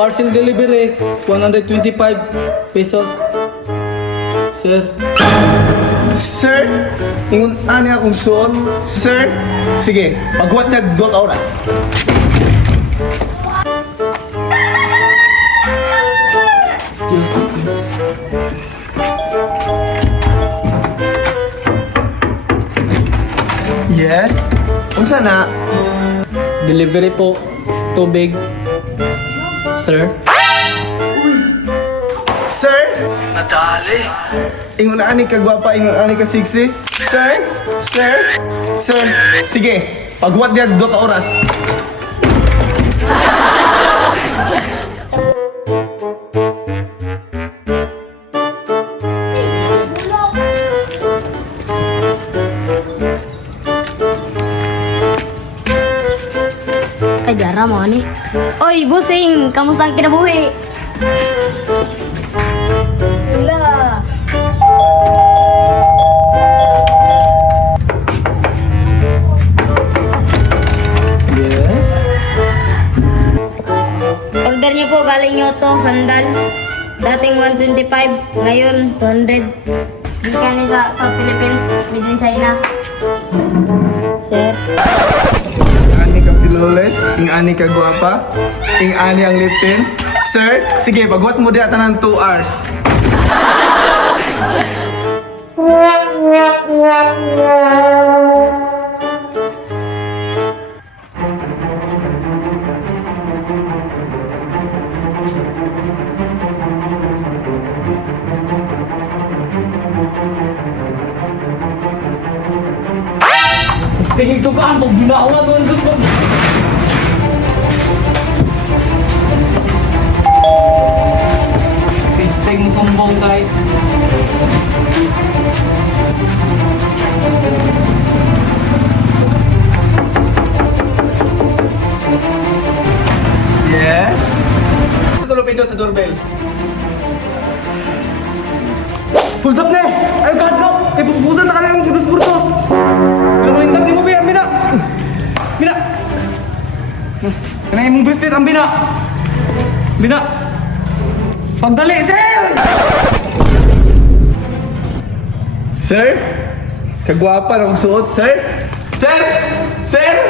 Parcel delivery, 125 pesos. Sir. Sir, ingon ani akong suot. Sir, sige, paghuwat na 2 oras. Yes? Unsa na? Delivery po. Tubig. Sir. Sir? Nadali. Ingon ani ka gwapa, ingon ani ka sexy. Sir? Sir? Sir? Sige, paghuwat niya 2 oras. Ay, Jara mo ni. Oy, busing! Kamusta ang kinabuhi? Wala. Yes? Order niyo po, galing niyo to, sandal. Dating 125, ngayon 200. Gikan ni sa Philippines, made in China. Sir. Ani ka piloles, ing ani ka gwapa, ing ani ang liptin. Sir, sige, paghuwat mo diya tanan 2 hours. Tingin ko ka, pag ginawa doon doon. Testing mo kambong kahit. Yes? Sa tulupin doon sa doorbell. Hold up na eh! Ay, God, no! Kaya pupusan na ka lang ng burtos-burtos! Kaya malintas ni mo, Bina! Bina! Bina! Kaya mong bestit ang Bina! Bina! Pagdali, sir! Sir? Kagwapa na kong suot, sir? Sir! Sir!